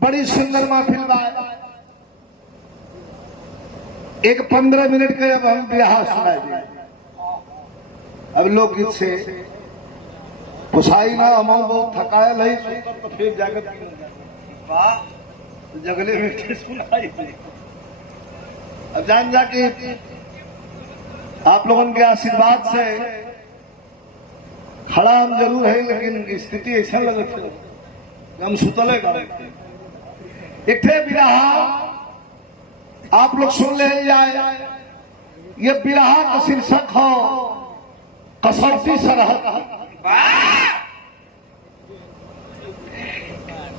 बड़ी सुंदर महफिल बा। एक 15 मिनट के अब हम बिहार सुनाए। अब लोकगीत से पुसाई ना हम बहुत थकायल है, तो फिर जाकर जगले में सुनाई। अब जान जाके आप लोगों के आशीर्वाद से खड़ा हम जरूर है, लेकिन स्थिति ऐसा लगता है हम सुतले का एक थे बिरहा आप लोग सुन ले जाए। ये बिरहा का शीर्षक हो कसौटी सरहद।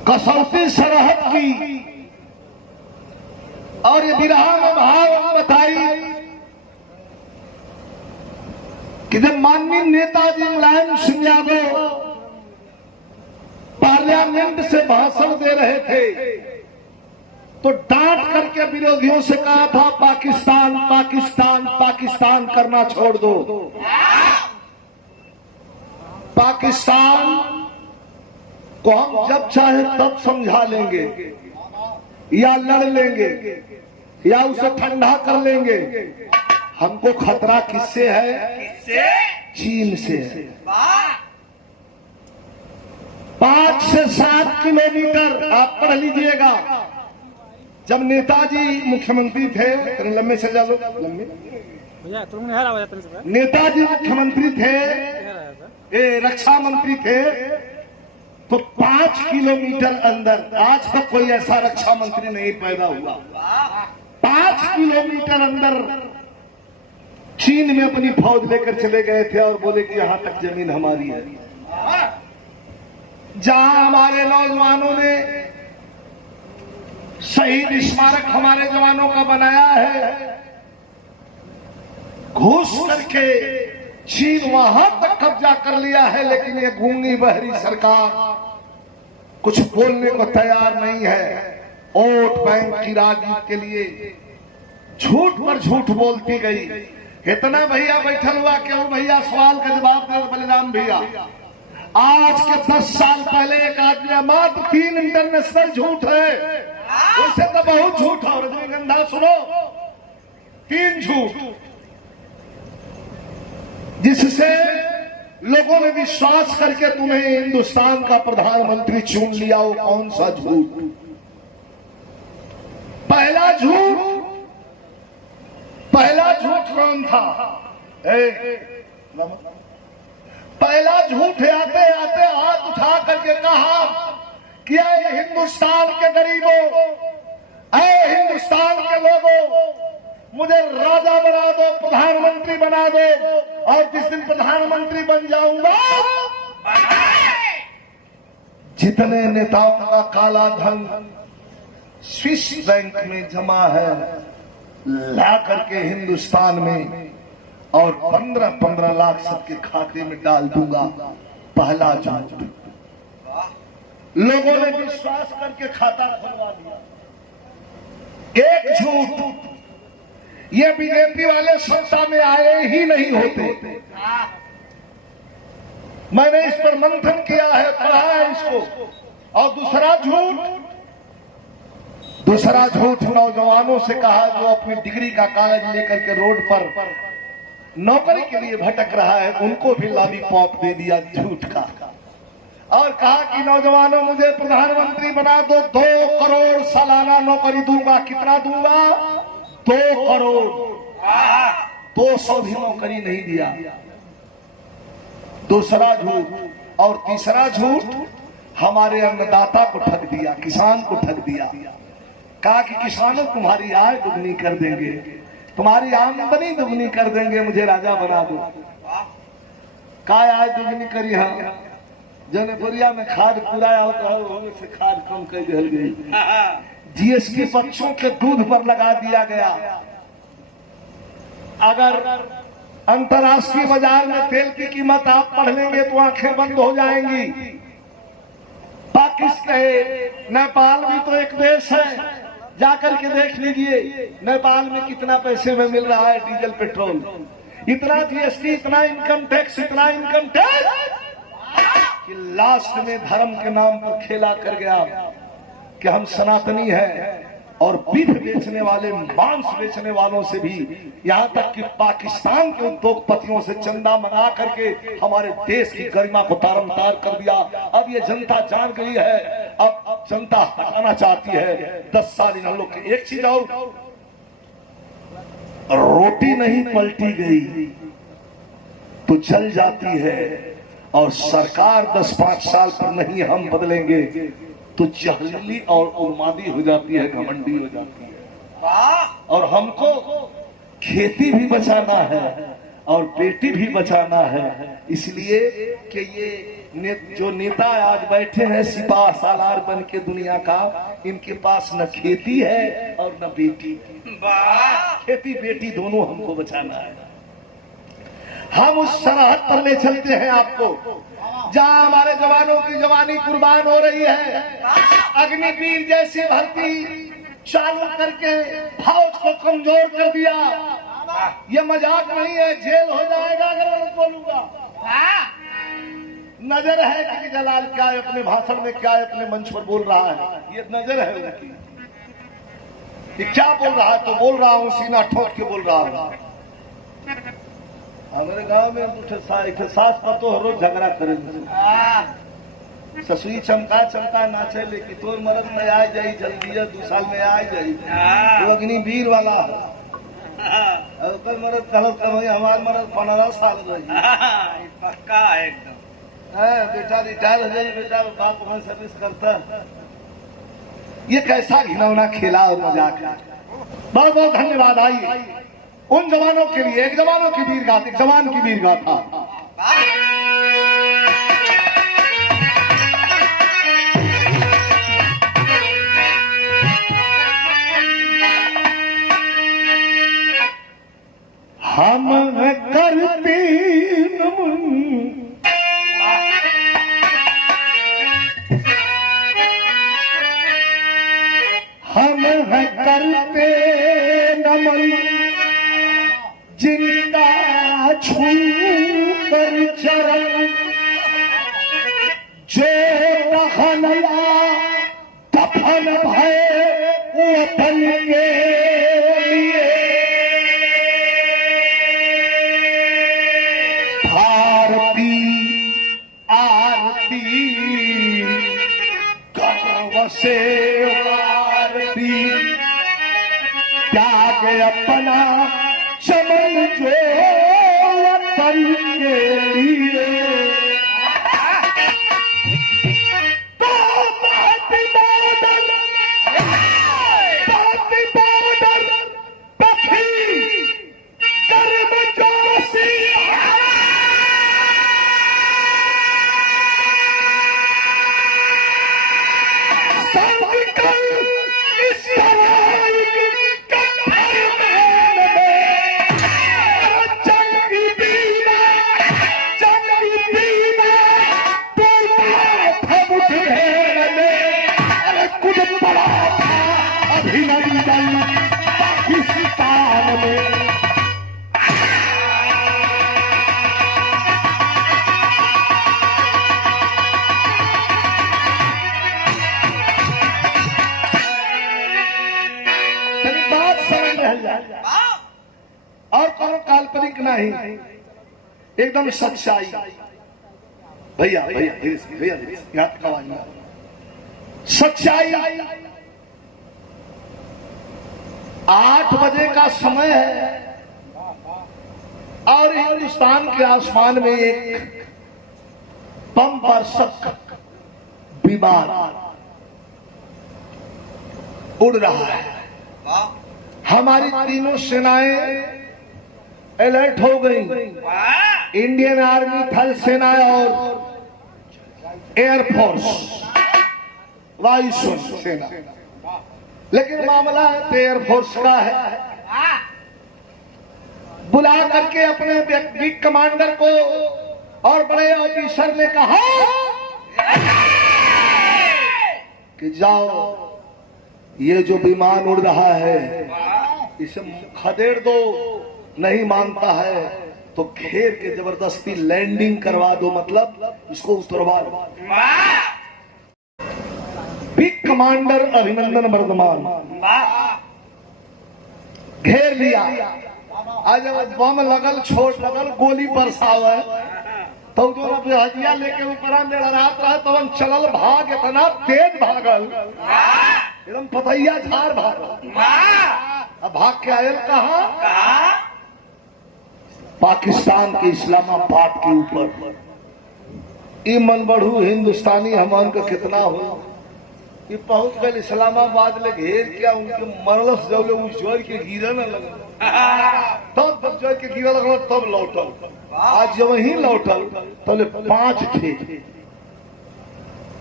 कसौटी सरहद की। और ये बिरहा में भाव बताई कि जब माननीय नेताजी मुलायम सिंह यादव पार्लियामेंट से भाषण दे रहे थे तो डांट करके विरोधियों से कहा था पाकिस्तान पाकिस्तान पाकिस्तान करना छोड़ दो। पाकिस्तान को हम जब चाहे तब समझा लेंगे या लड़ लेंगे या उसे ठंडा कर लेंगे। हमको खतरा किससे है? चीन से है। 5 से 7 किलोमीटर आप पढ़ लीजिएगा। जब नेताजी मुख्यमंत्री थे, लंबे से जा लो, लंबे नेताजी मुख्यमंत्री थे, रक्षा मंत्री थे, तो 5 किलोमीटर अंदर आज तक कोई ऐसा रक्षा मंत्री नहीं पैदा हुआ। 5 किलोमीटर अंदर चीन में अपनी फौज लेकर चले गए थे और बोले कि यहां तक जमीन हमारी है। जहां हमारे नौजवानों ने शहीद स्मारक हमारे जवानों का बनाया है, घुस करके चीन वहां तक कब्जा कर लिया है। लेकिन ये गूंगी बहरी सरकार कुछ बोलने को तैयार नहीं है। वोट बैंक की राजनीति के लिए झूठ पर झूठ बोलती गई। इतना भैया बैठल हुआ क्यों भैया सवाल का जवाब दे बलिराम भैया। आज के 10 साल पहले एक आदमी मात्र 3 इंटरनेशनल झूठ है, उससे तो बहुत झूठ है। रजनीगंधा सुनो, 3 झूठ जिससे लोगों ने विश्वास करके तुम्हें हिंदुस्तान का प्रधानमंत्री चुन लिया। वो कौन सा झूठ? पहला झूठ कौन था? पहला झूठ आते आते हाथ उठा करके कहा कि ऐ हिंदुस्तान के गरीबों, ऐ हिंदुस्तान के लोगों, मुझे राजा बना दो, प्रधानमंत्री बना दो, और जिस दिन प्रधानमंत्री बन जाऊंगा जितने नेताओं का काला धन स्विस बैंक में जमा है ला करके हिंदुस्तान में और 15-15 लाख सबके खाते में डाल दूंगा। पहला झूठ। लोगों ने विश्वास करके खाता खुलवा दिया। एक झूठ, ये बीजेपी वाले सत्ता में आए ही नहीं होते। मैंने इस पर मंथन किया है, पढ़ा है इसको। और दूसरा झूठ नौजवानों से कहा जो अपनी डिग्री का कागज लेकर के रोड पर नौकरी के लिए भटक रहा है, उनको भी लॉलीपॉप दे दिया झूठ का, और कहा कि नौजवानों मुझे प्रधानमंत्री बना दो, 2 करोड़ सालाना नौकरी दूंगा। कितना दूंगा? 2 करोड़। 200 भी नौकरी नहीं दिया। दूसरा झूठ। और तीसरा झूठ, हमारे अन्नदाता को ठग दिया, किसान को ठग दिया। कहा कि किसानों तुम्हारी आय दुगनी कर देंगे, तुम्हारी आमदनी दुगनी कर देंगे, मुझे राजा बना दो। काय आय दुगनी करी? हम जने बोरिया में खाद पुराया होता है से खाद कम कर दी गई। जीएसटी पक्षों के दूध पर लगा दिया गया। अगर अंतर्राष्ट्रीय बाजार में तेल की कीमत आप पढ़ लेंगे तो आंखें बंद हो जाएंगी। पाकिस्तान, नेपाल भी तो एक देश है, जाकर के देख लीजिए नेपाल में कितना पैसे में मिल रहा है डीजल पेट्रोल। इतना जीएसटी, इतना इनकम टैक्स, इतना इनकम टैक्स कि लास्ट में धर्म के नाम पर खेला कर गया कि हम सनातनी हैं। और बीफ बेचने वाले, मांस बेचने वालों से भी, यहाँ तक कि पाकिस्तान के उद्योगपतियों से चंदा मंगा करके हमारे देश की गरिमा को तारमतार कर दिया। अब ये जनता जान गई है, अब जनता हटाना चाहती है। 10 साल इन लोग की एक चीज और, रोटी नहीं पलटी गई तो जल जाती है, और सरकार 10-5 साल पर नहीं हम बदलेंगे तो जहली और उन्मादी हो जाती है, घमंडी हो जाती है। और हमको खेती भी बचाना है और बेटी भी बचाना है, इसलिए कि ये जो नेता आज बैठे हैं सिपाह सालार बन के दुनिया का, इनके पास न खेती है और न बेटी। खेती बेटी दोनों हमको बचाना है। हम उस सरहद पर ले चलते हैं आपको जहां हमारे जवानों की जवानी कुर्बान हो रही है। अग्निवीर जैसी भर्ती चालू करके फौज को कमजोर कर दिया। ये मजाक नहीं है, जेल हो जाएगा अगर मैं बोलूंगा। नजर है कि जलाल क्या है अपने भाषण में, क्या है अपने मंच पर बोल रहा है, ये नजर है उनकी कि क्या बोल रहा है। तो बोल रहा हूं, सीना ठोक के बोल रहा हूं। हमारे गांव में सास पतो रोज झगड़ा करे, ससुई चमका चमका नाचे, लेकिन तोर मरद में आ जाई जल्दी, 2 साल में आ जाई। तो अग्निवीर वाला कल मरद गलत हमारे मरद 15 साल रही। पक्का है एकदम। बेटा रिटायर हो जाए, बेटा बाप में सर्विस करता। ये कैसा घिनौना खेला और मजाक है। बहुत बहुत धन्यवाद। आइए उन जवानों के लिए, एक जवानों की वीर गाथा, एक जवान की वीर गाथा। हम करते हम करते नमन जिनका छू कर चरण, जो दफनया दफन भय वतन के लिए। भारती आरती गर्व से आरती, त्याग अपना चमन जो वतन के लिए। तो बाती बॉर्डर पथी गर्म जोशी, नहीं, एकदम सच्चाई। भैया भैया भैया याद कवाई सच्चाई। 8 बजे का समय है और हिंदुस्तान के आसमान में एक बम बरसक विमान उड़ रहा है। हमारी तीनों सेनाएं अलर्ट हो गई, इंडियन आर्मी, थल सेना और एयरफोर्स, वायु सेना। लेकिन मामला एयरफोर्स का है। बुला करके अपने बिग कमांडर को और बड़े ऑफिसर ने कहा कि जाओ, ये जो विमान उड़ रहा है इसे खदेड़ दो। नहीं मानता है तो घेर के जबरदस्ती लैंडिंग करवा दो, मतलब इसको उतरवा दो। बिग कमांडर अभिनंदन वर्धमान घेर लिया। आज जब बम लगल, छोट लगल, गोली बरसावे तो हजिया लेके ऊपर में रात रहा तो चलल भाग, इतना तेज भागल एकदम पतैया झाड़ भागल। अब भाग के आयल कहा? पाकिस्तान के इस्लामाबाद के ऊपर। ये मन बढ़ू हिंदुस्तानी हमान का कितना हो, ये पहुंच गए इस्लामाबाद ले, घेर किया, उनके मरलस जब उस जोर के गिरे न लगे, तब जोर के गिरे लगा तब लौटल। आज जब वही लौटल तो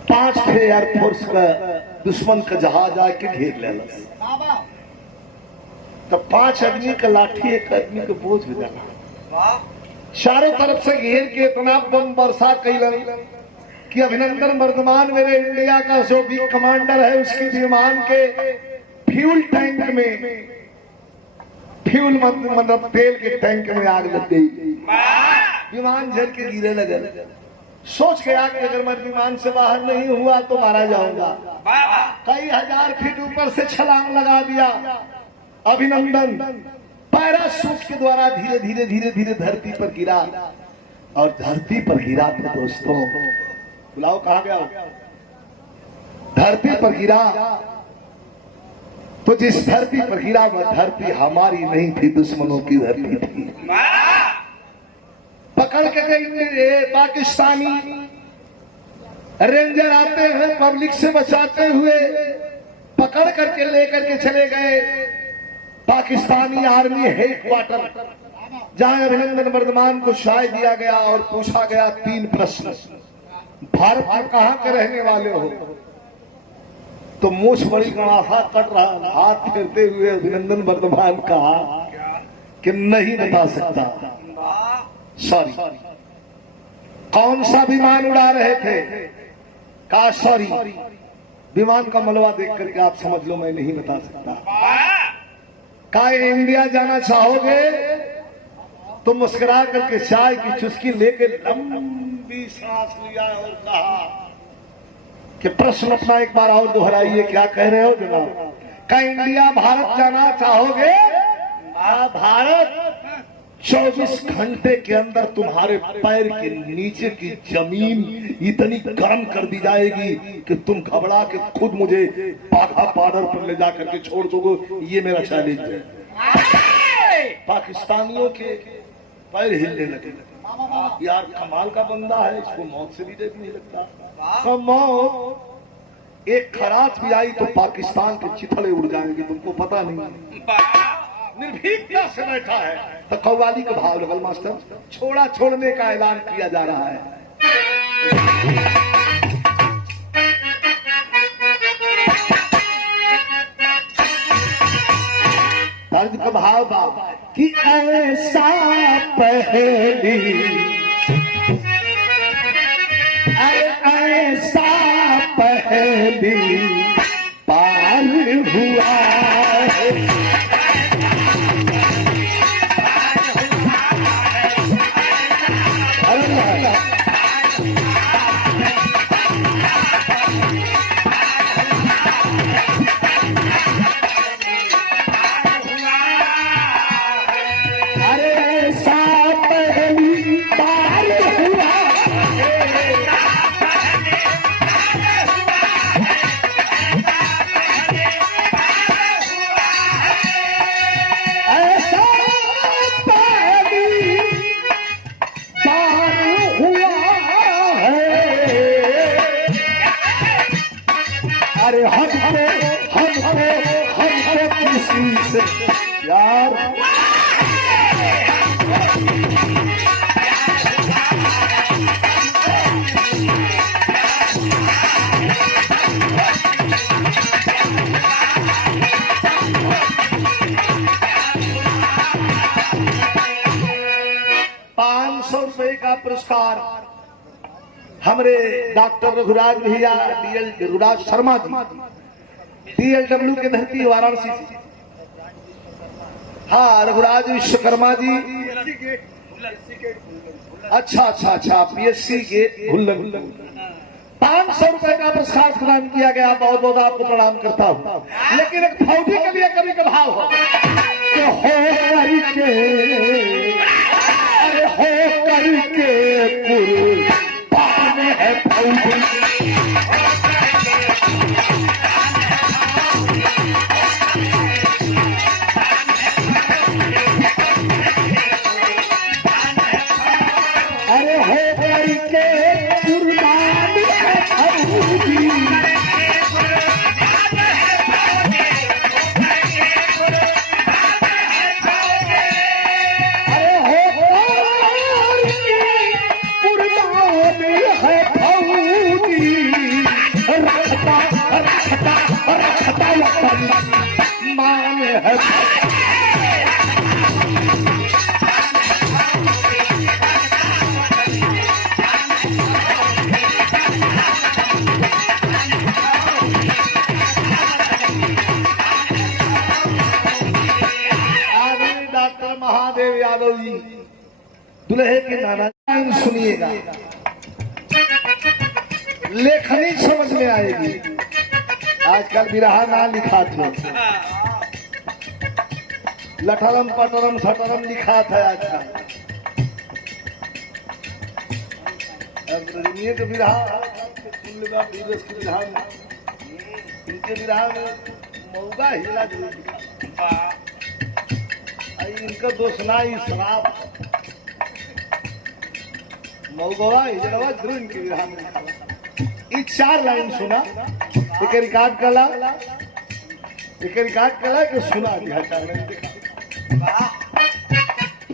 5 थे एयरफोर्स का दुश्मन का जहाज आके घेर ले। तो 5 आदमी का लाठी, 1 आदमी के बोझ हो जाना। चारों तरफ से घेर के इतना बम बरसा कैलन कि अभिनंदन वर्धमान मेरे इंडिया का जो भी कमांडर है उसके विमान के फ्यूल टैंक में, फ्यूल मतलब तेल के टैंक में आग लग गई। विमान झड़ के गिरे लगे। सोच गया कि अगर मैं विमान से बाहर नहीं हुआ तो मारा जाऊंगा। कई हजार फीट ऊपर से छलांग लगा दिया अभिनंदन। पैराशूट के द्वारा धीरे धीरे धीरे धीरे धरती पर गिरा, और धरती पर गिरा तो दोस्तों, बुलाओ कहाँ गया? धरती पर गिरा तो जिस धरती पर गिरा वह धरती हमारी नहीं थी, दुश्मनों की धरती थी। पकड़ के गए पाकिस्तानी रेंजर आते हैं पब्लिक से बचाते हुए, पकड़ करके लेकर के चले गए पाकिस्तानी आर्मी हेडक्वार्टर, जहां अभिनंदन वर्धमान को शाय दिया गया और पूछा गया 3 प्रश्न। भारत में कहां के रहने वाले हो? तो मूछ बड़ी गणासा कट रहा, हाथ फेरते हुए अभिनंदन वर्धमान कहा कि नहीं बता सकता, सॉरी। कौन सा विमान उड़ा रहे थे? कहा सॉरी, विमान का मलबा देख करके आप समझ लो मैं नहीं बता सकता। कहा इंडिया जाना चाहोगे? तो मुस्कुरा करके चाय की चुस्की लेके लंबी सांस लिया और कहा कि प्रश्न अपना एक बार और दोहराइए, क्या कह रहे हो जनाब? क्या इंडिया भारत जाना चाहोगे? भारत 24 घंटे के अंदर तुम्हारे पैर के नीचे की जमीन इतनी गर्म कर दी जाएगी कि तुम घबरा के खुद मुझे पाखा पार्डर पर ले जाकर के छोड़ दोगे। ये मेरा चैलेंज है। पाकिस्तानियों के पैर हिलने लगे। यार कमाल का बंदा है, इसको मौत से भी डर नहीं लगता। तो मौत एक खराच भी आई तो पाकिस्तान के चिथड़े उड़ जाएंगे, तुमको पता नहीं। निर्भीकता से बैठा है। तो कव्वाली का भाव लगल मास्टर, छोड़ा छोड़ने का ऐलान किया जा रहा है। तर्ज का भाव कि ऐसा पहली, ऐसा पहली पार हुआ है। अरे ऐसा से यार। 500 रुपए का पुरस्कार हमारे डॉक्टर रघुराज भैया, डीएल रघुराज शर्मा जी, DLW के धरती वाराणसी। हाँ, रघुराज विश्वकर्मा जी। अच्छा, PSC गेट हुल्लड़। 500 रुपए का पुरस्कार प्रदान किया गया। बहुत बहुत आपको प्रणाम करता हूँ। लेकिन एक फौजी के लिए कभी का भाव हो कि हो करके कुर्बान है फौजी। अरे हो करके कुर्बान है फौजी। मान है डॉक्टर महादेव यादव जी दुल्हे के नाना सुनिएगा, लेखनी समझ में आएगी। आजकल बिरहा ना लिखा था, लठरम पटरम सटरम लिखा था आजकल। रजनीय के बिरहा सुन लेगा, बीरस के बिरहा में, इनके बिरहा में मौगा हिला जरूर, इनका दोष ना ही शराब मौगवा हिजड़वा जरूर इनके बिरहा में। ये 4 लाइन सुना, एक रिकॉर्ड कला कि सुना दिया। 4 लाइन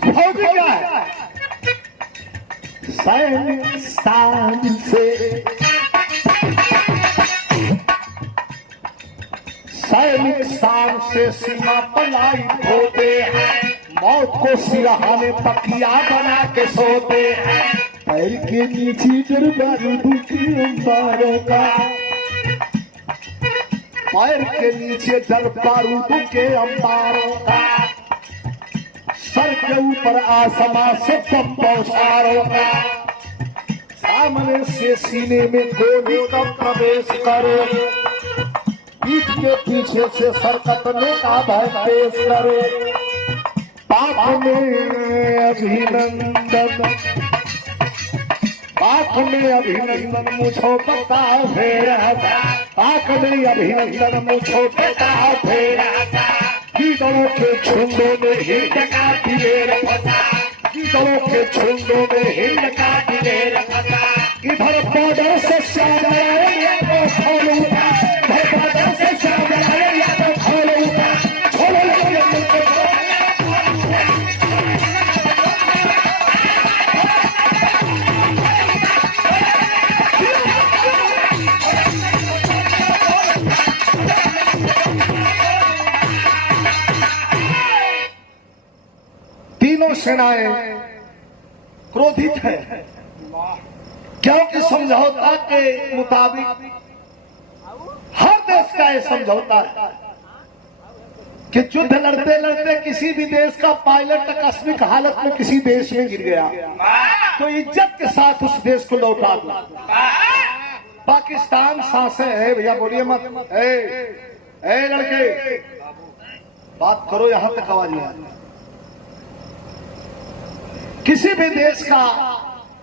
फौजी क्या है? सैनिक शान से सीमा पलाई होते हैं, मौत को सिरहाने तकिया बना के सोते हैं। पैर के नीचे जर बारूद के अंबारों का, पैर के नीचे जर बारूद के अंबारों का, सर के ऊपर आसमां से बम बौछारों का, सामने से सीने में गोली का प्रवेश करो, पीठ के पीछे से सर कटने का भय पेश करो। पाक में अभिनंदन मुझो पता फेरा, पाक में अभिनंदन मुझो पता फेरा, गीदड़ों के झुंडों में हिंद का दिलेर फंसा, गीदड़ों के झुंडों में हिंद का दिलेर फंसा। इधर बॉर्डर से श्याम यादव खोल उठा, इधर बॉर्डर से श्याम यादव खोल उठा, छोड़ो तीनों सेनाएं क्रोधित है, क्योंकि समझौता के मुताबिक हर देश का यह समझौता है कि युद्ध लड़ते लड़ते किसी भी देश का पायलट आकस्मिक हालत में किसी देश में गिर गया तो इज्जत के साथ उस देश को लौटा दो। पाकिस्तान सांसें है भैया, बोलिए मत। ए लड़के बात करो, यहां तक आवाज नहीं आ। किसी भी देश का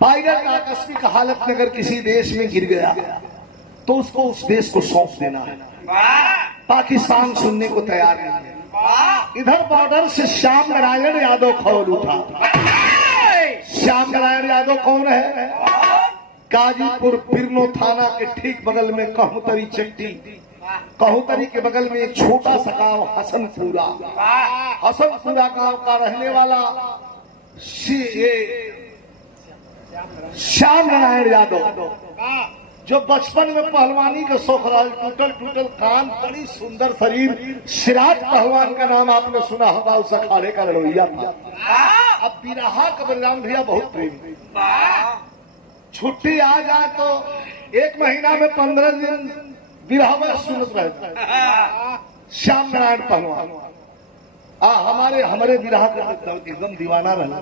पायलट आकस्मिक हालत में अगर किसी देश में गिर गया तो उसको उस देश को सौंप देना है। पाकिस्तान सुनने को तैयार नहीं है। इधर बॉर्डर से श्याम नारायण यादव खोल उठा। श्याम नारायण यादव कौन है? गाजीपुर बिरनो थाना के ठीक बगल में कहमुतरी चट्टी कहुतरी के बगल में एक छोटा सा गांव हसनपुरा, हसनपुरा गांव का रहने वाला श्याम नारायण यादव, जो बचपन में पहलवानी का शौक रहा, टूटल टूटल कान, बड़ी सुंदर शरीर, सिराज पहलवान का नाम आपने सुना होगा, उस अखाड़े का लड़वैया था। अब बिरहा का बलराम भैया बहुत प्रेमी, छुट्टी आ जाए तो 1 महीना में 15 दिन बिरहा में सुनत रहता। श्याम नारायण पहलवान हमारे बिरहा का एकदम दीवाना रहा।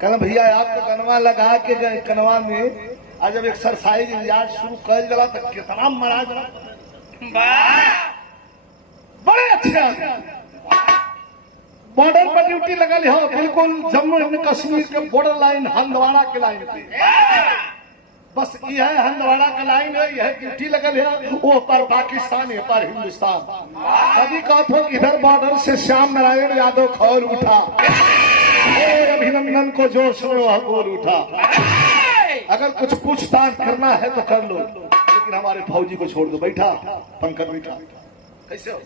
कहना भैया आपका कनवा लगा के गए, कनवा में आज जब एक्सरसाइज इलाज शुरू कर जला तो कितना मरा जला, बड़े अच्छे बॉर्डर पर ड्यूटी लगल हो, बिल्कुल जम्मू एंड कश्मीर के बॉर्डर लाइन हंदवाड़ा के लाइन पे, बस यह हंदवाड़ा का लाइन है, यह ड्यूटी लगल है, वो पर पाकिस्तान है पर हिंदुस्तान। कभी कहते कि इधर बॉर्डर से श्याम नारायण यादव खौल उठा, अभिनंदन को जोर से वह बोल उठा। अगर कुछ पूछताछ करना है तो कर लो, लेकिन हमारे फौजी को छोड़ दो। बैठा पंकज, बैठा। कैसे हो?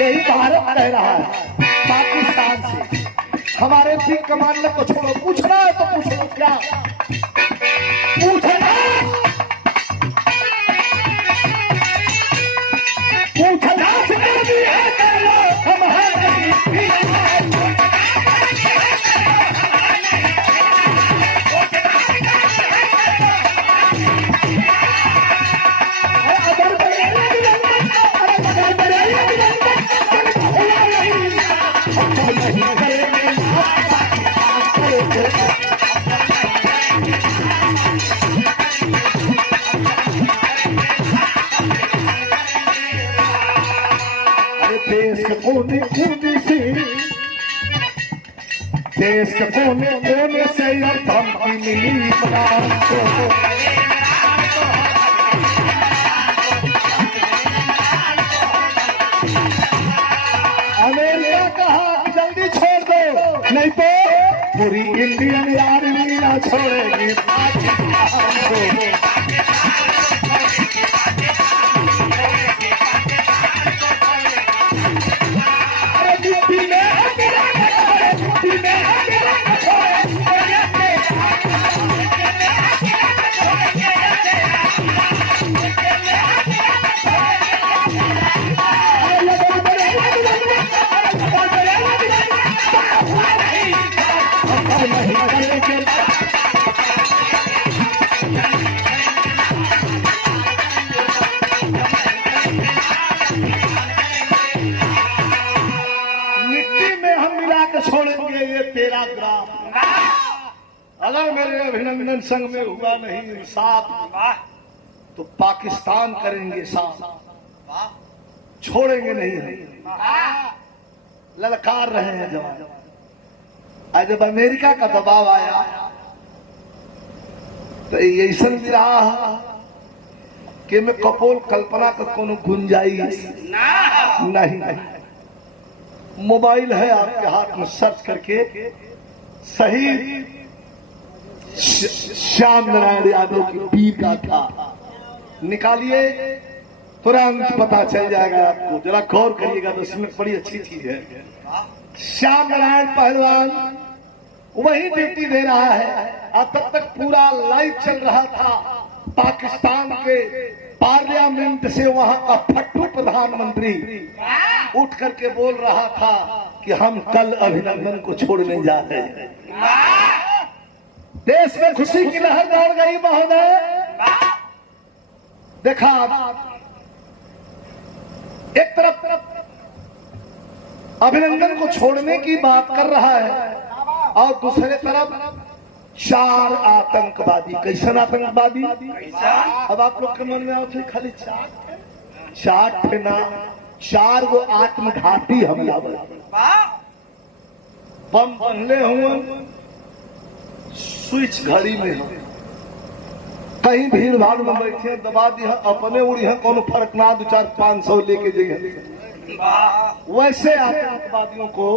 यही भारत कह रहा है पाकिस्तान से, हमारे विंग कमांडर को छोड़ो, पूछना है तो पूछ लो। क्या पूछना? देश के कोने कोने से धमकी मिली, अमेरिका कहा जल्दी छोड़ दो, नहीं तो पूरी इंडियन आर्मी ना छोड़ेगी। छोड़ेंगे ये तेरा ग्राम, अगर मेरे अभिनंदन संघ में हुआ नहीं इंसाफ तो पाकिस्तान करेंगे साथ, छोड़ेंगे नहीं। ललकार रहे हैं जवान। आज जब अमेरिका का दबाव आया तो ऐसा भी रहा कि मैं कपोल कल्पना का कोनो गुंजाइश नहीं। मोबाइल है आपके हाथ में, सर्च करके सही श्याम नारायण यादव की पीर का था निकालिए, तुरंत पता चल जाएगा आपको। जरा गौर करिएगा तो इसमें बड़ी अच्छी चीज है। श्याम नारायण पहलवान वही ड्यूटी दे रहा है। अब तब तक पूरा लाइव चल रहा था पाकिस्तान के पार्लियामेंट से, वहां का फट्टू प्रधानमंत्री उठ करके बोल रहा था कि हम कल अभिनंदन को छोड़ने जा रहे हैं। देश में खुशी की लहर दौड़ गई महोदय। देखा एक तरफ अभिनंदन को छोड़ने की बात कर रहा है और दूसरे तरफ 4 आतंकवादी। कैसन आतंकवादी? अब आप लोग के मन में आओ थे खाली 4 थे ना, 4 गो आत्मघाती हमलावर बम बनले हुए, स्विच घड़ी में है, कहीं भीड़ भाड़ में बैठे दबा दी, अपने उड़ी है, कोनो फर्क ना, 2-4-500 लेके जाइए। वैसे आतंकवादियों को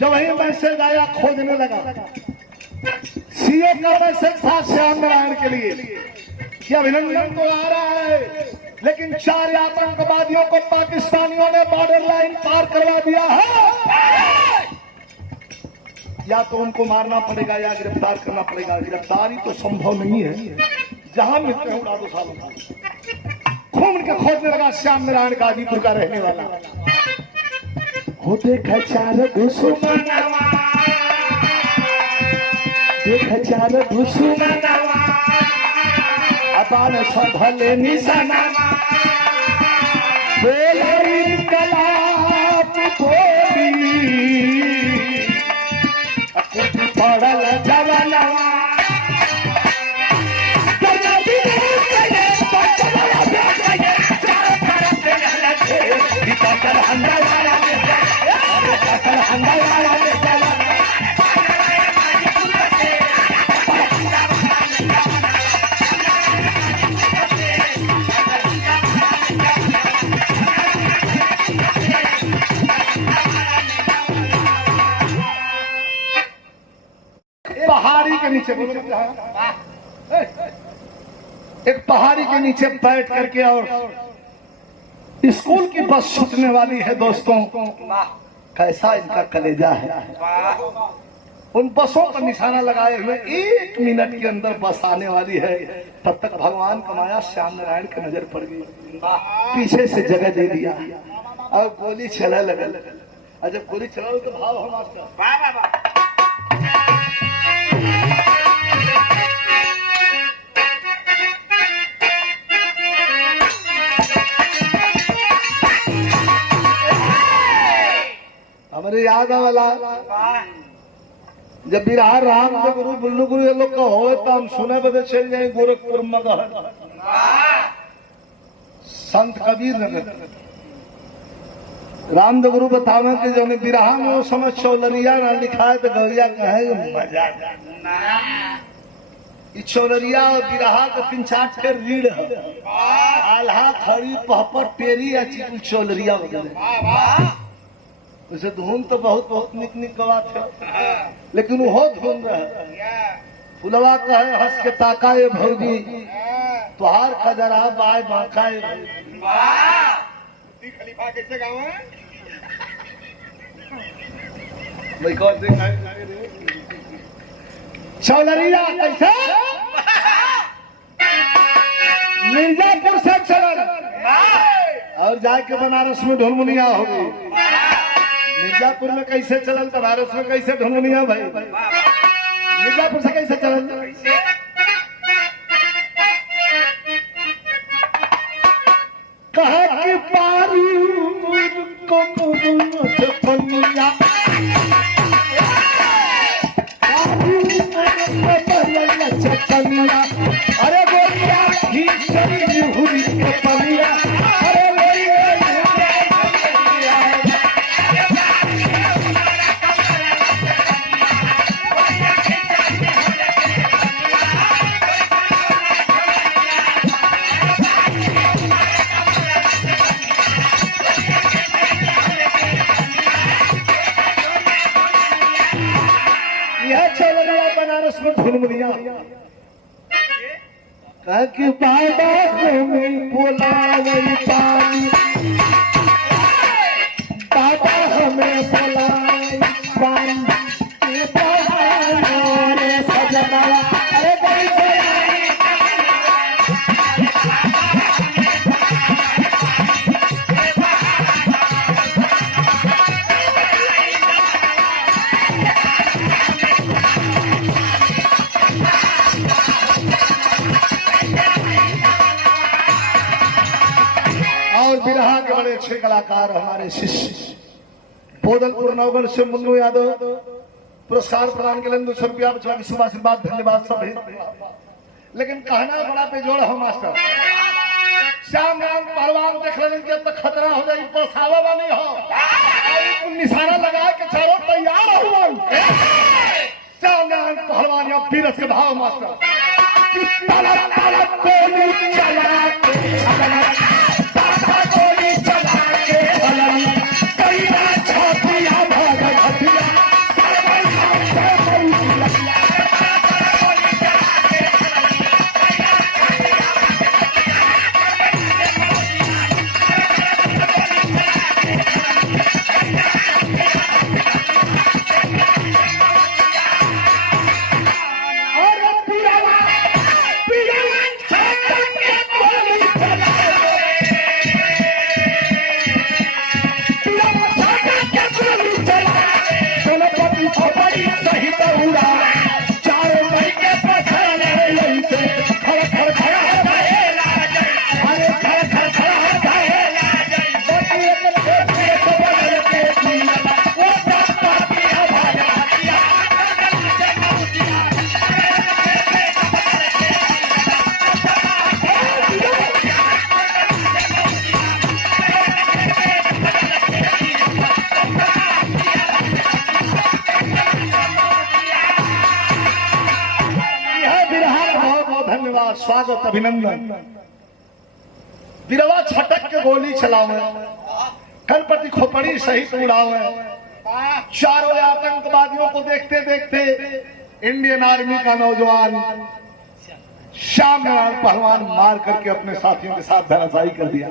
जब वही मैसेज आया खोजने लगा, सीओ का मैसेज था श्याम नारायण के लिए कि अभिनंदन तो आ रहा है, लेकिन 4 आतंकवादियों को पाकिस्तानियों ने बॉर्डर लाइन पार करवा दिया है। या तो उनको मारना पड़ेगा या गिरफ्तार करना पड़ेगा। गिरफ्तारी तो संभव नहीं है, जहां मिलते हैं उड़ा दो सालों का। खून के खोजने लगा श्याम नारायण गाजीपुर का रहने वाला। होते खचार दुश्मनवा, खचार दुश्मनवा, अबान सभले निशाना, बोली कलाप बोली, पड़ल जवानवा, पहाड़ी के नीचे, एक पहाड़ी के नीचे बैठ करके और स्कूल की बस छूटने वाली है दोस्तों। कैसा इनका कलेजा है। उन बसों का निशाना लगाए हुए 1 मिनट के अंदर बस आने वाली है। तब तक भगवान का माया श्याम नारायण की नजर पड़ गई, पीछे से जगह दे दिया और गोली चला लगा। और जब गोली चला तो भाव हम आपका हमारे याद वाला जब बिहार राम गुरु बुल्लू गुरु ये लोग का हो तो हम सुने बदे चल जाए गोरखपुर मगहर संत कबीर नगर। रामदेव गुरु बतावे कि जो बिरहा में वो समय चौलरिया ना लिखा है तो गौरिया कहे मजा चौलरिया और बिरहा का 3-4 फेर रीढ़ है। आल्हा खड़ी पहपर पेरी या चिकू चौलरिया वगैरह। वैसे धुन तो बहुत बहुत निक निक गवात है, लेकिन वो धुन रहे। फुलवा कहे हंस के ताका ये भौजी तुहार खजरा बाय बांका खलीफा कैसे गाँव है चौलरिया कैसे मिर्जापुर से चल और जाके बनारस में ढोलमुनिया हो गई। मिर्जापुर में कैसे चलन, बनारस में कैसे ढोलमुनिया भाई? मिर्जापुर से कैसे चलन? कहा कि पारी को पनिया चकनिया, अरे बोलिया ही चली हुई के पनिया, अरे बनारस में ढोलमुनिया। कहा कि बाबा हमें बुलावई पानी, बाबा हमें बुलावई पानी, रे सजना, अरे बिरहा के बड़े अच्छे कलाकार हमारे शिष्य बोदलपुर नवगढ़ से मुन्नू यादव पुरस्कार प्रदान के लिए 200 रुपया शुभ आशीर्वाद धन्यवाद सब है। लेकिन कहना बड़ा बेजोड़ हो मास्टर, श्याम राम पहलवान देख रहे हैं कि अब तक खतरा हो जाए, पसावा वाली हो निशाना लगा के चारों तैयार हो। श्याम राम पहलवान या पीरस के भाव मास्टर स्वागत अभिनंदन। बिरवा छटक के गोली चलावे, कनपति खोपड़ी सहित उड़ावे, चारों आतंकवादियों को देखते देखते इंडियन आर्मी का नौजवान श्याम नारायण पहलवान मार करके अपने साथियों के साथ धराशायी कर दिया।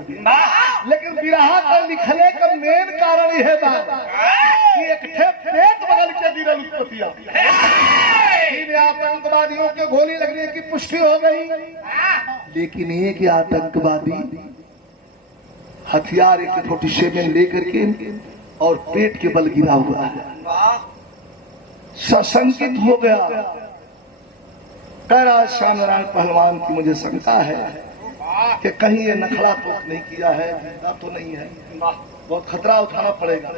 लेकिन बिरहा का लिखने का मेन कारण यह था कि एक पेट बगल के दिल उत्पत्तिया आतंकवादियों के गोली लगने की पुष्टि हो गई, लेकिन एक आतंकवादी हथियार AK-47 लेकर के और पेट के बल गिरा हुआ है। सशंकित हो गया, कह रहा श्याम नारायण पहलवान की मुझे शंका है कि कहीं ये नखड़ा तो नहीं किया है, तो नहीं है, बहुत खतरा उठाना पड़ेगा।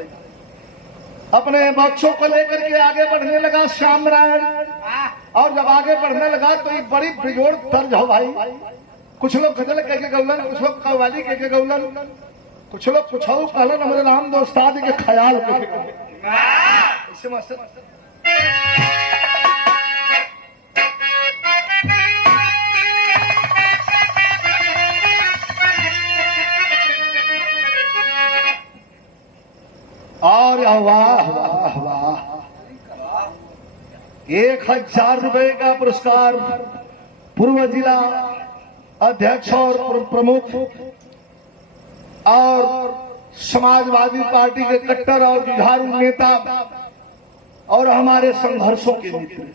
अपने बच्चों को लेकर के आगे बढ़ने लगा श्याम नारायण, और जब आगे बढ़ने लगा तो एक बड़ी बेजोड़ तर्ज हो भाई। कुछ लोग गजल कह के गौलन, कुछ लोग कव्वाली कह के गौलन, कुछ लोग कुछ कहलन हमारे राम दोस्ताद के ख्याल के मास्टर। और वाह वाह वाह, 1000 रुपए का पुरस्कार पूर्व जिला अध्यक्ष और प्रमुख और समाजवादी पार्टी के कट्टर और जुझारू नेता और हमारे संघर्षों के मित्र,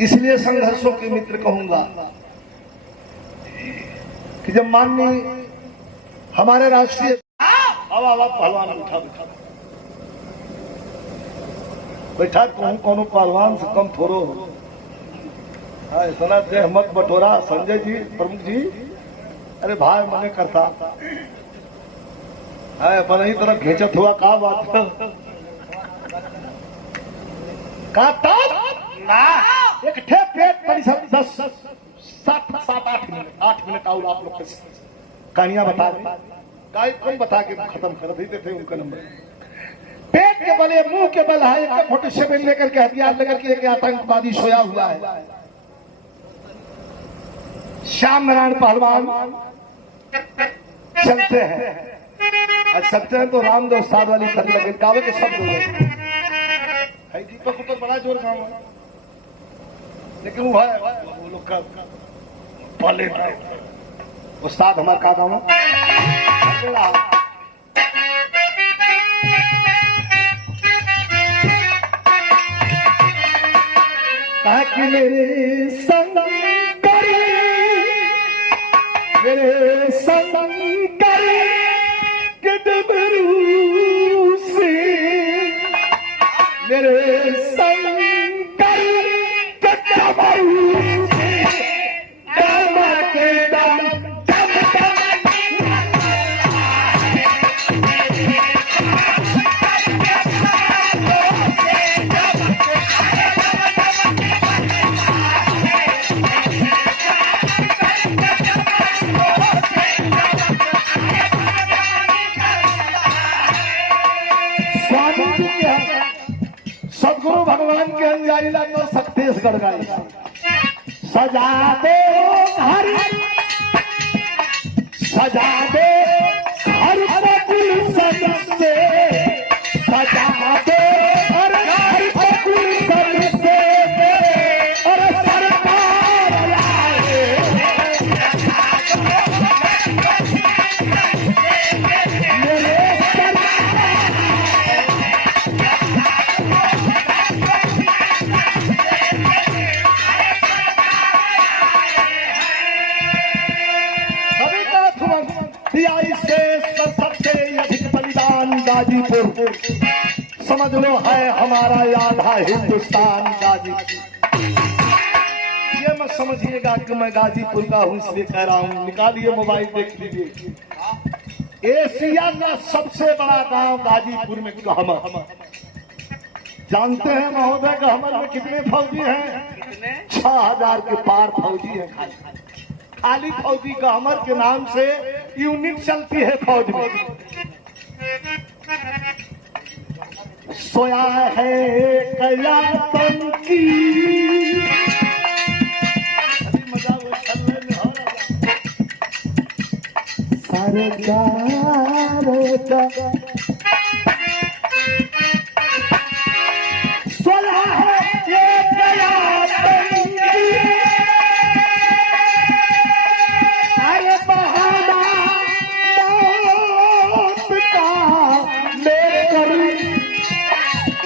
इसलिए संघर्षों के मित्र कहूंगा कि जब माननीय हमारे राष्ट्रीय अब पहलवान बैठा बैठा बैठा कहूँ कौन पहलवान से कम थोड़ो इतना देह मत बटोरा संजय जी प्रमुख जी। अरे भाई मने करता है पर ही तरह घेचत हुआ का बात का ना एक ठे पेट परिषद 10 7 8 मिनट और आप लोग कहानियां बता रहे गाय कौन बता के खत्म कर देते थे उनका नंबर। पेट के बल मुंह के बल है एक फोटो से लेकर के हथियार लेकर के एक आतंकवादी सोया हुआ है। श्याम नारायण पहलवान चलते हैं और चलते हैं तो रामदेव साध वाली कर लगे गावे के शब्द है दीपक ऊपर बड़ा जोर गाँव लेकिन वो है वो लोग का पले उस्ताद हमारा का गाँव कहा कि मेरे संग मेरे संकर के डबरू से मेरे संकर के डबरू से दम के दम दम सदगुरु भगवान के अनुयायी तो छत्तीसगढ़ गाई सजा दे हर सजा दे हर कुल सदस्य सजा दे हर कुल सदस्य और सरकार सबसे अधिक बलिदान गाजीपुर समझ लो है हमारा आधा हिंदुस्तान गाजीपुर। ये मत समझिएगा कि मैं गाजीपुर का हूं इसलिए कह रहा हूं। निकालिए मोबाइल देख लीजिए एशिया का सबसे बड़ा गांव गाजीपुर में गहमर। जानते हैं महोदय गहमर में कितने फौजी हैं? 6000 के पार फौजी हैं। खाली फौजी गहमर के नाम से यूनिट चलती है फौज में। सोया है कया पंखी मजा वो छल्ले में हो सरकार का सोया है ये कया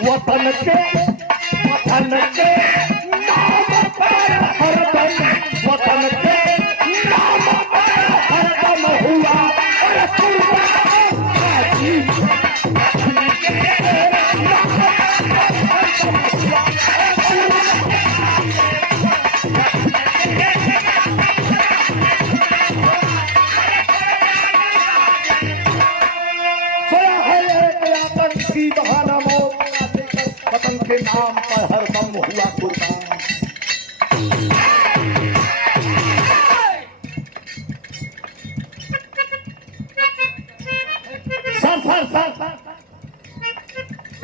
वतन के नाम पर हरदम वतन के नाम पर हरदम हुआ और बहाना वतन के नाम पर हर दम हुआ कुर्बान।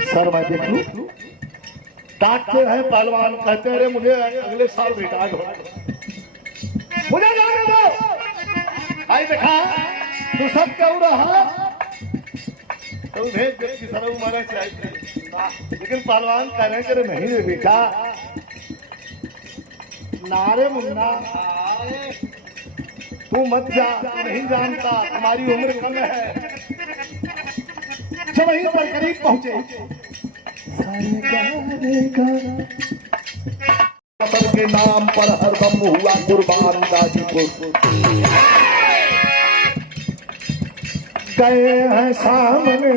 सर मैं देख लूं डांटते हैं पहलवान कहते हैं मुझे अगले साल रिटायर हो मुझे जाने दो। आई देखा तू सब क्यों रहा तो भेज दे कि सर मारा चाहिए लेकिन पहलवान कहने करे नहीं रे बेटा नारे मुन्ना तू मत जा नहीं जानता हमारी उम्र कम है। जब वहीं पर करीब पहुंचे वतन के नाम पर हरदम हुआ कुर्बान गाजीपुर। गए हैं सामने।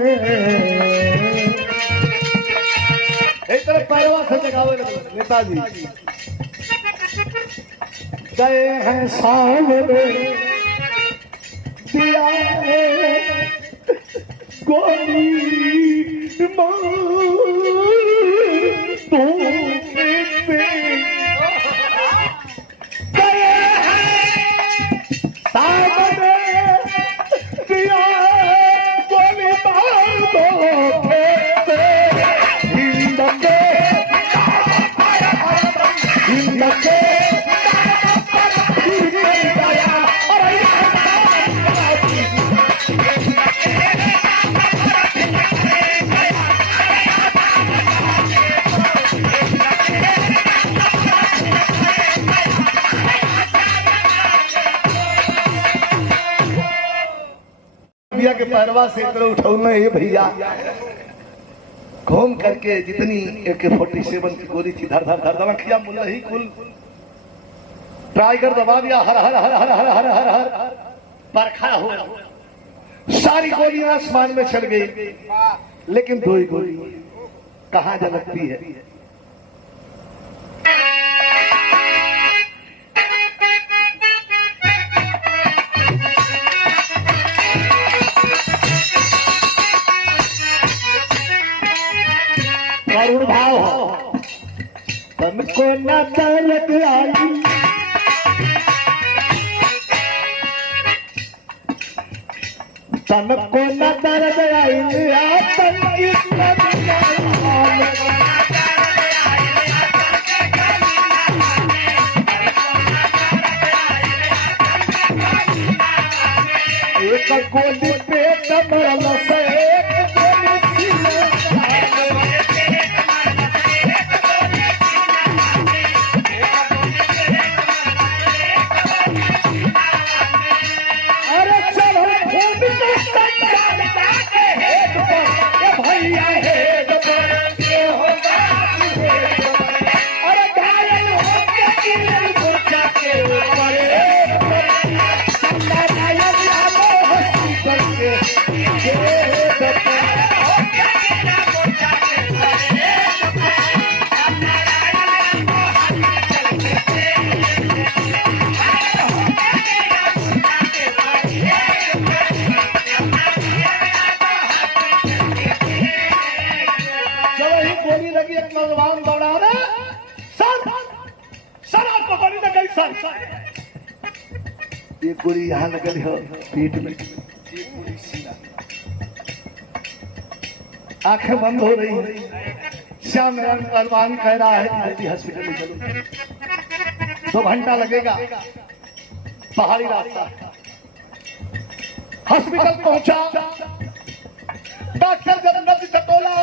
एक तरफ पैरवा से जगावे नेताजी, गए हैं सामने दिया है गोली तो गए हैं सामने दिया गोली मार दो हिंद के हिंद के के पैरवा से इधर उठौना है भैया, घूम करके जितनी AK-47 की गोली थी धर धर धर धमकिया मुल्ला ही कुल टाइगर दबा दिया। हर हर हर हर हर हर हर हर पर खड़ा हो, सारी गोलियां आसमान में चढ़ गई, लेकिन दो ही गोली कहां जा लगती है। करुण भाव हो, तन को न दर्द आई, तन को न दर्द आई, तन एक गोली पेट मरल से नौजवान दौड़ा रहे सर आपको गोली लग गई सर, एक गोली यहाँ लगल हो पीठ में, एक गोली सीना, आंखें बंद हो रही है। श्याम नौजवान कह रहा है जल्दी हॉस्पिटल में चलो, 2 घंटा लगेगा, पहाड़ी रास्ता। हॉस्पिटल पहुंचा, डॉक्टर जब नब्ज टटोला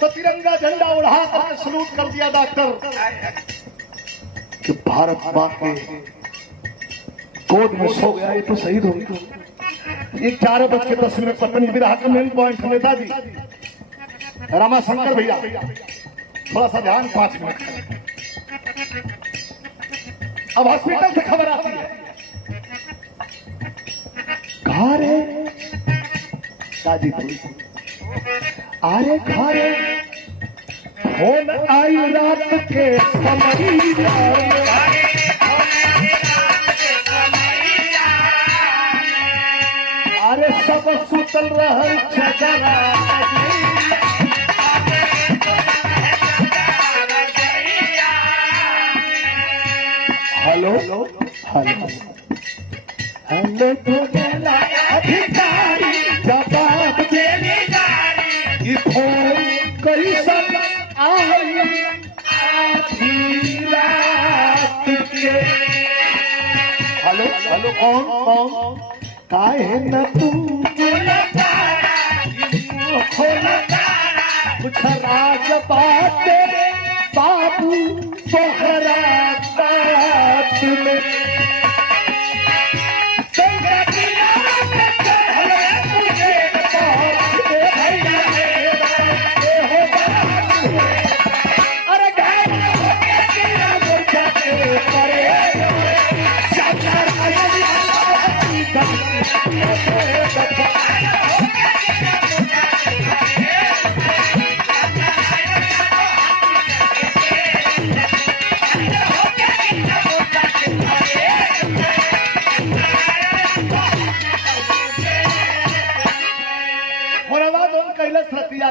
तो तिरंगा झंडा उड़ा कर सलूट कर दिया डॉक्टर कि भारत मां के गोद में सो गया, ये तो शहीद हो गया। 11:10 पत्नी विराह का मेन पॉइंट नेताजी रामाशंकर भैया, थोड़ा सा ध्यान, 5 मिनट। अब हॉस्पिटल से खबर आती है, कहा रे गाजीपुर, अरे घरे फोन आई रात के समैया, अरे सब सुतल रहल छजरा, हेलो हेलो हेलो बोला अधिकारी जवाब देने जारी, फोन कैसन आई आधी रात के। हेलो हेलो कौन कौन, काहे न तू कुछ राज बाटे बाबू तोहरा बात में, अरे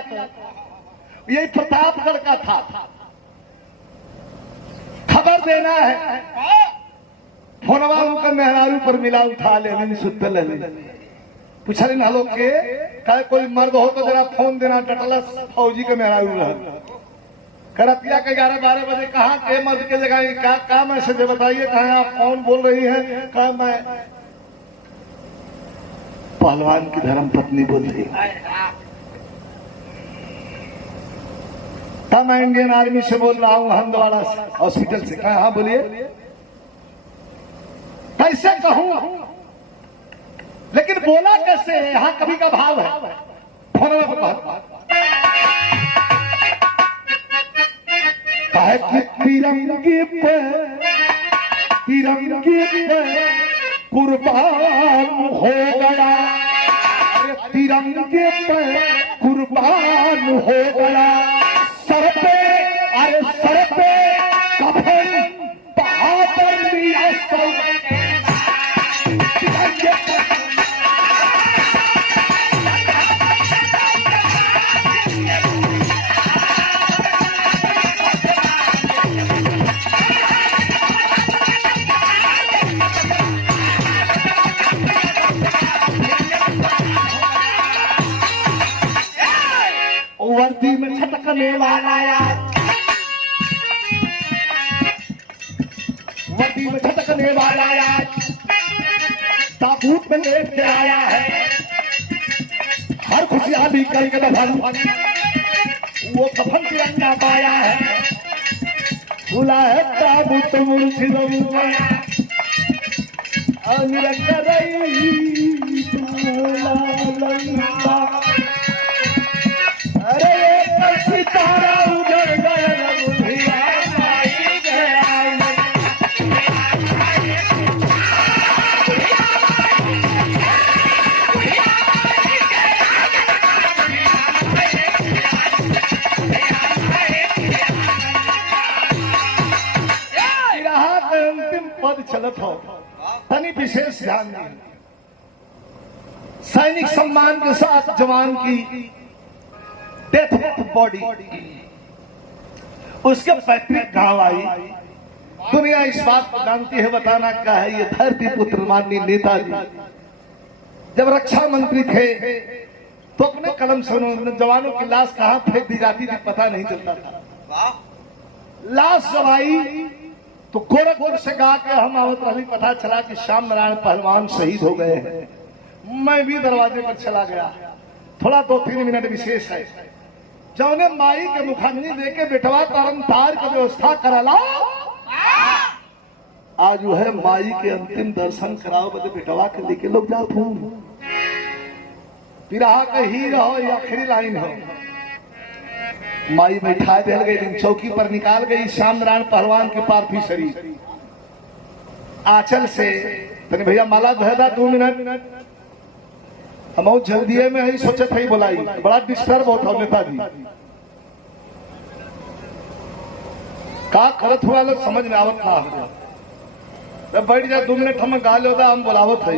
तो यही प्रतापगढ़ का था। खबर देना है, फोनवा उनका मेहरारू पर मिला, उठा ले सुतल पूछा ना लोग के का कोई मर्द हो तो जरा फोन देना। टटलस फौजी के मेहरारू रह करतिया के 11-12 बजे कहा के मर्द के जगह का मैसेज बताइए, कहा आप कौन बोल रही है? कहा मैं पहलवान की धर्म पत्नी बोल रही था, मैं इंडियन आर्मी से बोल रहा हूँ, हंदवाड़ा हॉस्पिटल से। कहा हाँ बोलिए। कैसे कहूं लेकिन बोला कैसे? यहां कभी का भाव है। फोन कि तिरंगे पे कुर्बान हो गया, तिरंगे पे कुर्बान हो गया, सर पे अरे सर पे कफन बहादुर लिया वर्दी में छटकने वाला यार, वर्दी में छटकने वाला यार, ताबूत में लेट के आया है, हर खुशहाली करके दफन वो कफन तिरंगा पाया है, खुला है ताबूत मुर्शिद अरे ये सितारा उजड़ गया बुधिया माई गया। अंतिम पद चलत हो तनी विशेष ध्यान दें। सैनिक सम्मान के साथ जवान की डेथ बॉडी उसके पैतृक गांव आई। दुनिया इस बात को जानती है, बताना क्या है। ये धरती पुत्र माननीय नेताजी जब रक्षा मंत्री थे तो अपने कलम से उन्होंने जवानों की लाश कहां फेंक दी जाती थी पता नहीं चलता था। लाश जब आई तो गोरखपुर से गा के हम आवत रही, पता चला कि श्याम नारायण पहलवान शहीद हो गए हैं। मैं भी दरवाजे पर चला गया। थोड़ा 2-3 मिनट विशेष है। जौने माई के मुखाग्नि देके बेटवा तरन तार की व्यवस्था करला, आज जो है माई के अंतिम दर्शन कराओ बदे बेटवा के लेके लोग जात हूं। पिराहा का ही रहो या आखिरी लाइन हो, माई बैठा दिल गई, चौकी पर निकाल गई श्याम नारायण पहलवान के पार्थिव शरीर। आंचल से तने भैया माला धदा 2 मिनट हम जल्दी में ही सोचे थे बोलाई, बड़ा डिस्टर्ब होता नेताजी का करत हुआ लोग समझ में आवत ना। बैठ जाए 2 मिनट हम गा लो हम बोलावत है।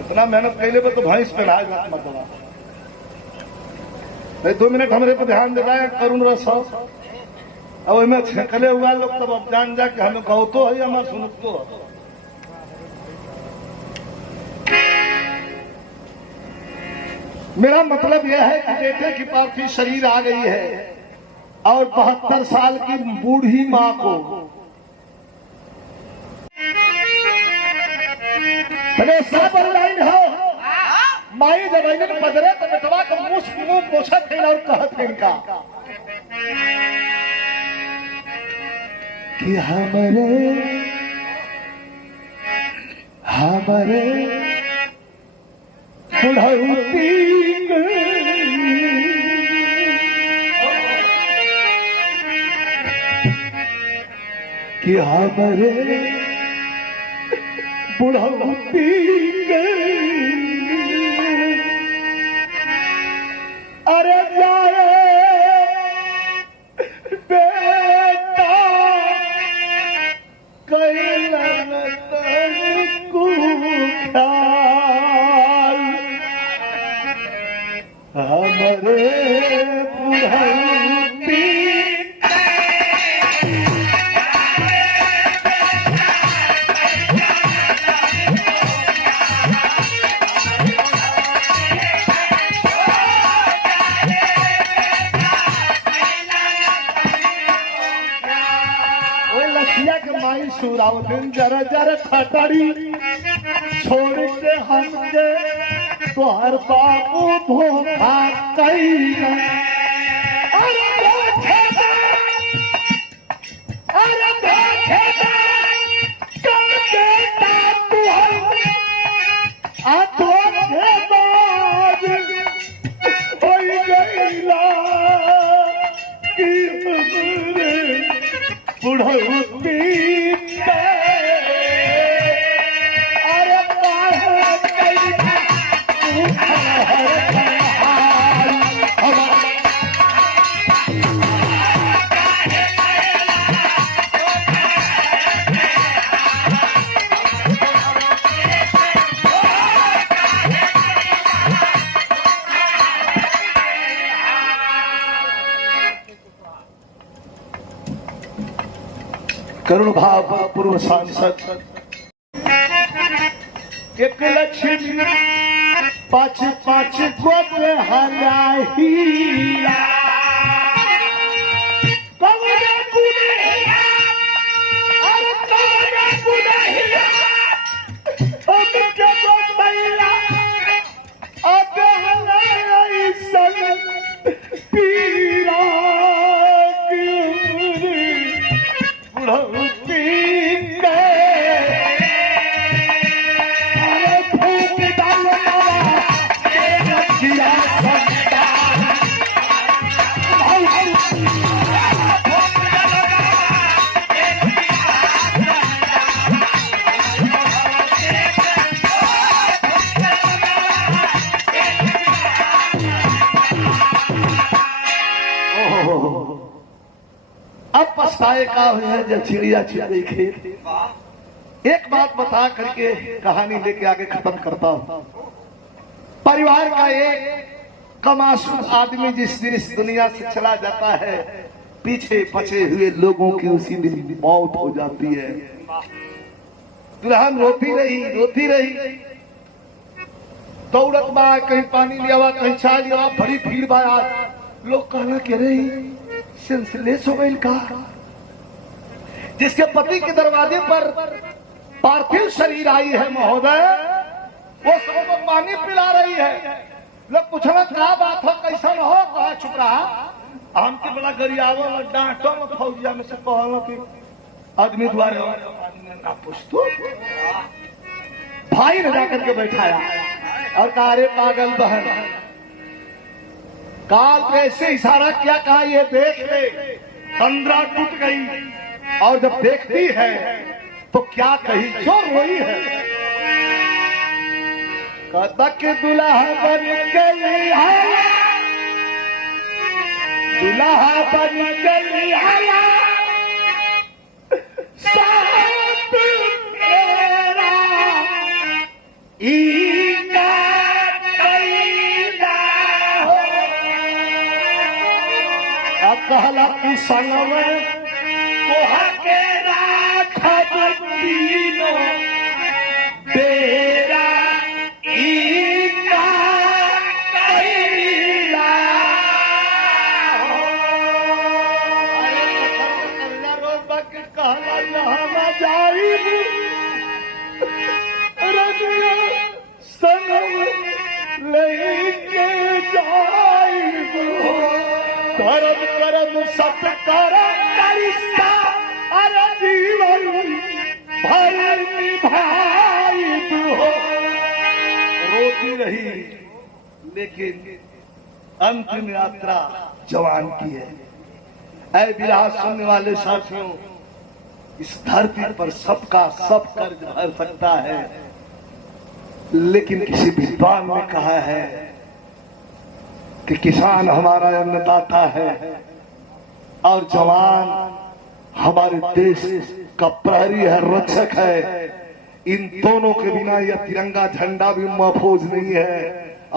इतना मेहनत कैले तो भैंस पे लाए मतलब 2 मिनट हमारे पर ध्यान दे रहा है करुण रस। अब हमें छकले हुआ लोग तब अब जान जा कि हमें गौतो है हमारा सुनतो है। मेरा मतलब यह है कि बेटे की पार्थिव शरीर आ गई है और 72 साल की बूढ़ी मां को सब ऑनलाइन हो माई जब पदरे तो बेटवा का मुंह पोछा थे और कहत थे इनका कि हमारे बुढ़ौती कि हमारे बुढ़ौती अरे जाए बेटा कैलन तन को ख्याल सुलावदिन जरा जरा खटड़ी छोड़ के हमके तोहर बाबू धोखा कइले अरे धोखेदार का बेटा तू है धोखेबाज हो गइला कि हमरे बुढ़ौती अरे करुण भाव पूर्व सांसद एक लक्ष्मी पाँच पाँच गोप हलाहिया कवने गुनहिया अरे कवने गुनहिया अब के बतैला अब हलाई सन पीरा बुढ़ौती के अरे फूक डाल जिया अब पछताए का है जब चिड़िया छिड़ गई खेत। एक बात बता करके कहानी लेके आगे खत्म करता हूं। परिवार का एक कमाशुद आदमी जिस दिन इस दुनिया से चला जाता है पीछे बचे हुए लोगों की उसी दिन मौत हो जाती है। दुल्हन रोती रही दौड़त बा कहीं पानी लिया कहीं चाय लिया बड़ी भीड़ बा। लोग कहना कह रही सेंसलेस हो गई का। जिसके पति के दरवाजे पर पार्थिव शरीर आई है महोदय वो सबको पानी पिला रही है। लोग पूछना क्या बात हो कैसा न हो कहा चुप रहा हमके बड़ा गरियावो डांटो में फौजिया में से कहलो कि आदमी द्वारे ना पूछ तू भाई ने जाकर के बैठाया और कहा अरे पागल बहन काल पे ऐसे इशारा किया कहा ये देख ले तंद्रा टूट गई और जब देखती है तो क्या कही जो रोई है। कतक दुल्हा बन गई दुल्हा बन गई साथ तेरा कहला की संगम कोहा के राखब तीनों बेरा इनका कैला अरे रोबक कहला जहाँ जाइब रनिया संगम लेके जाइब करम करम सत्कार करिश्ता अरे जीवन भर निभाई हो। रोती रही लेकिन अंतिम यात्रा जवान की है। ऐ विलाह सुनने वाले साथियों इस धरती पर सबका सब कर्ज भर सकता है लेकिन किसी विद्वान ने कहा है कि किसान हमारा अन्नदाता है और जवान हमारे देश का प्रहरी है रक्षक है। इन दोनों के बिना यह तिरंगा झंडा भी महफूज नहीं है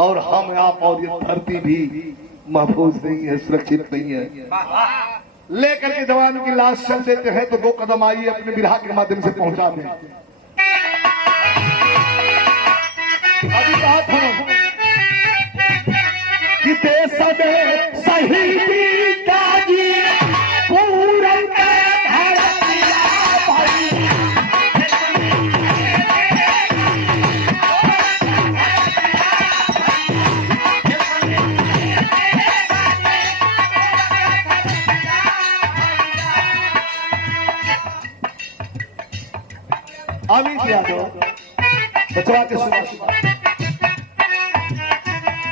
और हम आप और ये धरती भी महफूज नहीं है सुरक्षित नहीं है। लेकर के जवान की लाश चल देते हैं तो 2 कदम आइए अपने विरहा के माध्यम से पहुंचा दें। अभी बात हो कि देश में शहीदी का जी पूरन भारत भाई अमित यादव बचवा के सुना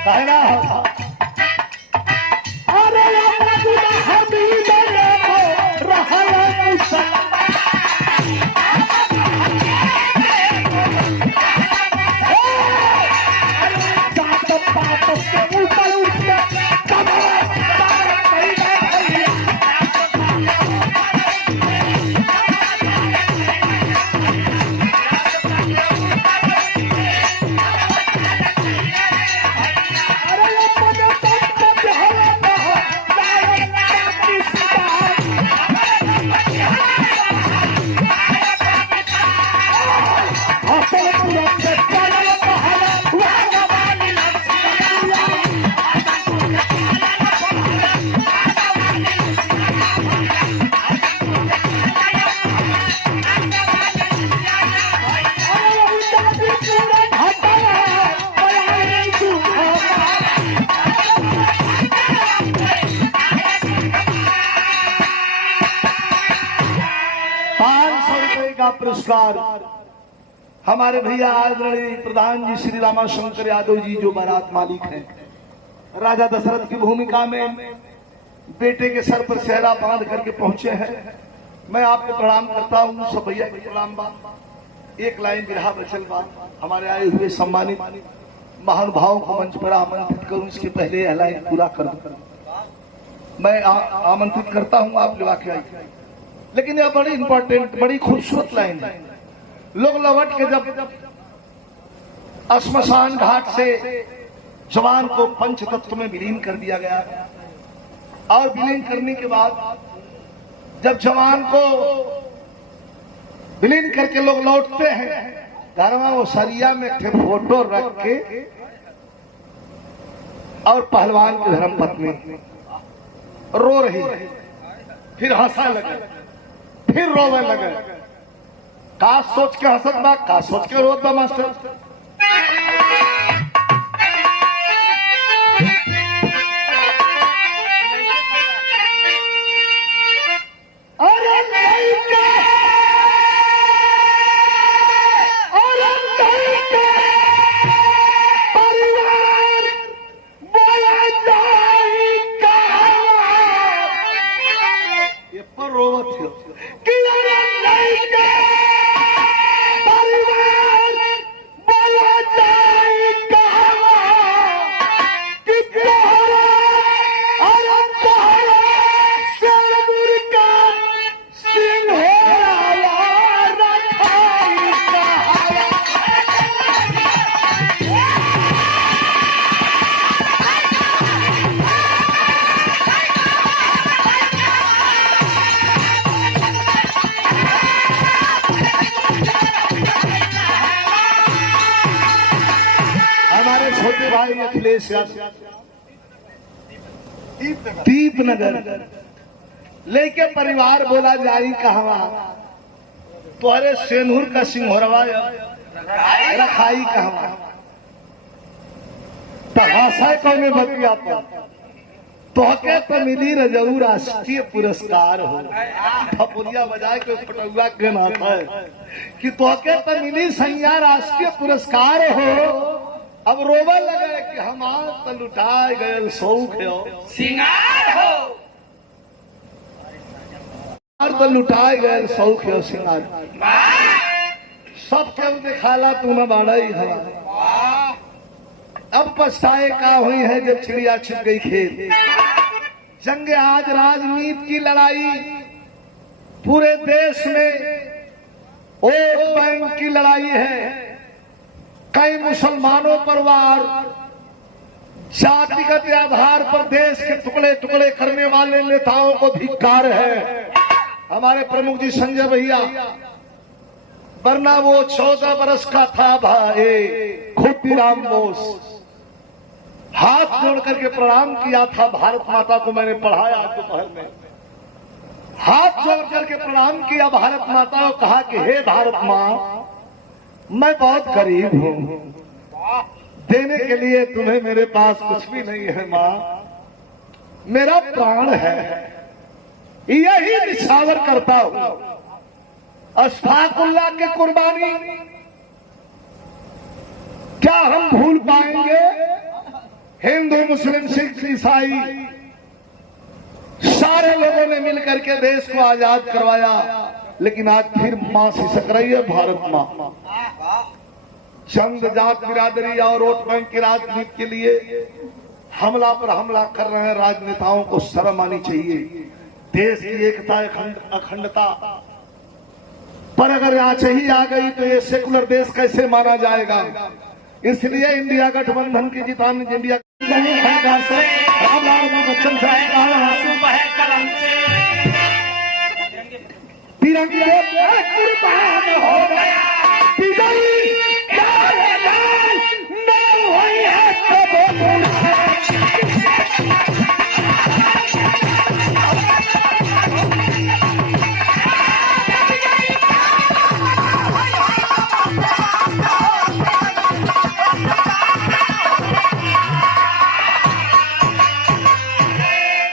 कहना होता अरे पुरस्कार हमारे भैया आदरणीय प्रधान जी श्री रामाशंकर यादव जी जो बारात मालिक हैं, राजा दशरथ की भूमिका में बेटे के सर पर सेहरा बांध करके पहुंचे हैं। मैं आपको प्रणाम करता हूं। सब भैया को प्रणाम बा। एक लाइन बिरहा बचल बा। हमारे आए हुए सम्मानित महानुभावों को मंच पर आमंत्रित करूं, इसके पहले यह लाइन पूरा कर दूं। मैं आमंत्रित करता हूं, आप लोग आके आइए। लेकिन यह बड़ी इंपॉर्टेंट, बड़ी खूबसूरत लाइन है। लोग लौट के जब श्मशान घाट से जवान को पंच तत्व में विलीन कर दिया गया और विलीन करने के बाद जब जवान को विलीन करके लोग लौटते हैं, घर में वो सरिया में थे फोटो रख के और पहलवान की धर्मपत्नी रो रही है, फिर हंसा लगे, फिर रोवे लगे। का सोच के हंसत बा, का सोच के रोत बा मास्टर। अरे लइका, अरे लइका, परिवार बोला जाई कहां, ये पर रोवत है कि अरे लइका, परिवार बोला जाई कहां, कि तोहरा अरे तोहरा सिंदूर का सिंघोरा रखाई कहां। हमारे छोटे भाई अखिलेश यादव दीपनगर लेके परिवार बोला जाई कहवा, तोहरे सेनूर का सिंघोरवा रखाई कहवा। भाषा कौन बतिया तोहके तो मिली रजऊ राष्ट्रीय पुरस्कार हो। फपुलिया बजा के पटुआ के नाता है कि तोहके तो मिली सैया राष्ट्रीय पुरस्कार हो। अब रोवा लगे कि हमार तो लुटाए गए शौक हो सिंगार हो, तो लुटाए गए शौक हो सिंगार। सब क्यों दिखाला तू न बाड़ा ही है। अब पछताए का हुई है जब चिड़िया छिप गई खेत। जंग आज राजनीति की लड़ाई पूरे देश में, वोट बैंक की लड़ाई है। कई मुसलमानों पर वार, जातिगत आधार पर देश के टुकड़े टुकड़े करने वाले नेताओं को धिक्कार है। हमारे प्रमुख जी संजय भैया, वरना वो 14 बरस का था भाई खुदीराम बोस, हाथ जोड़ करके प्रणाम किया था भारत माता को। मैंने पढ़ाया दोपहर में, हाथ जोड़ करके प्रणाम किया भारत माता को, कहा कि हे भारत माँ, मैं बहुत गरीब हूँ, देने के लिए तुम्हें मेरे पास कुछ भी नहीं है माँ, मेरा प्राण है, यही निछावर करता हूँ। अशफाकुल्लाह की कुर्बानी क्या हम भूल पाएंगे? हिंदू, मुस्लिम, सिख, ईसाई सारे लोगों ने मिलकर के देश को आजाद करवाया, लेकिन आज फिर मां सिसक रही है भारत मां। चंद जात बिरादरी और वोट बैंक की राजनीति के लिए हमला पर हमला कर रहे हैं राजनेताओं को शर्म आनी चाहिए। देश की एकता, अखंडता पर अगर आंच ही आ गई तो ये सेकुलर देश कैसे माना जाएगा? इसलिए इंडिया गठबंधन की जितान इंडिया बच्चन तिरंगे कुर्बान हो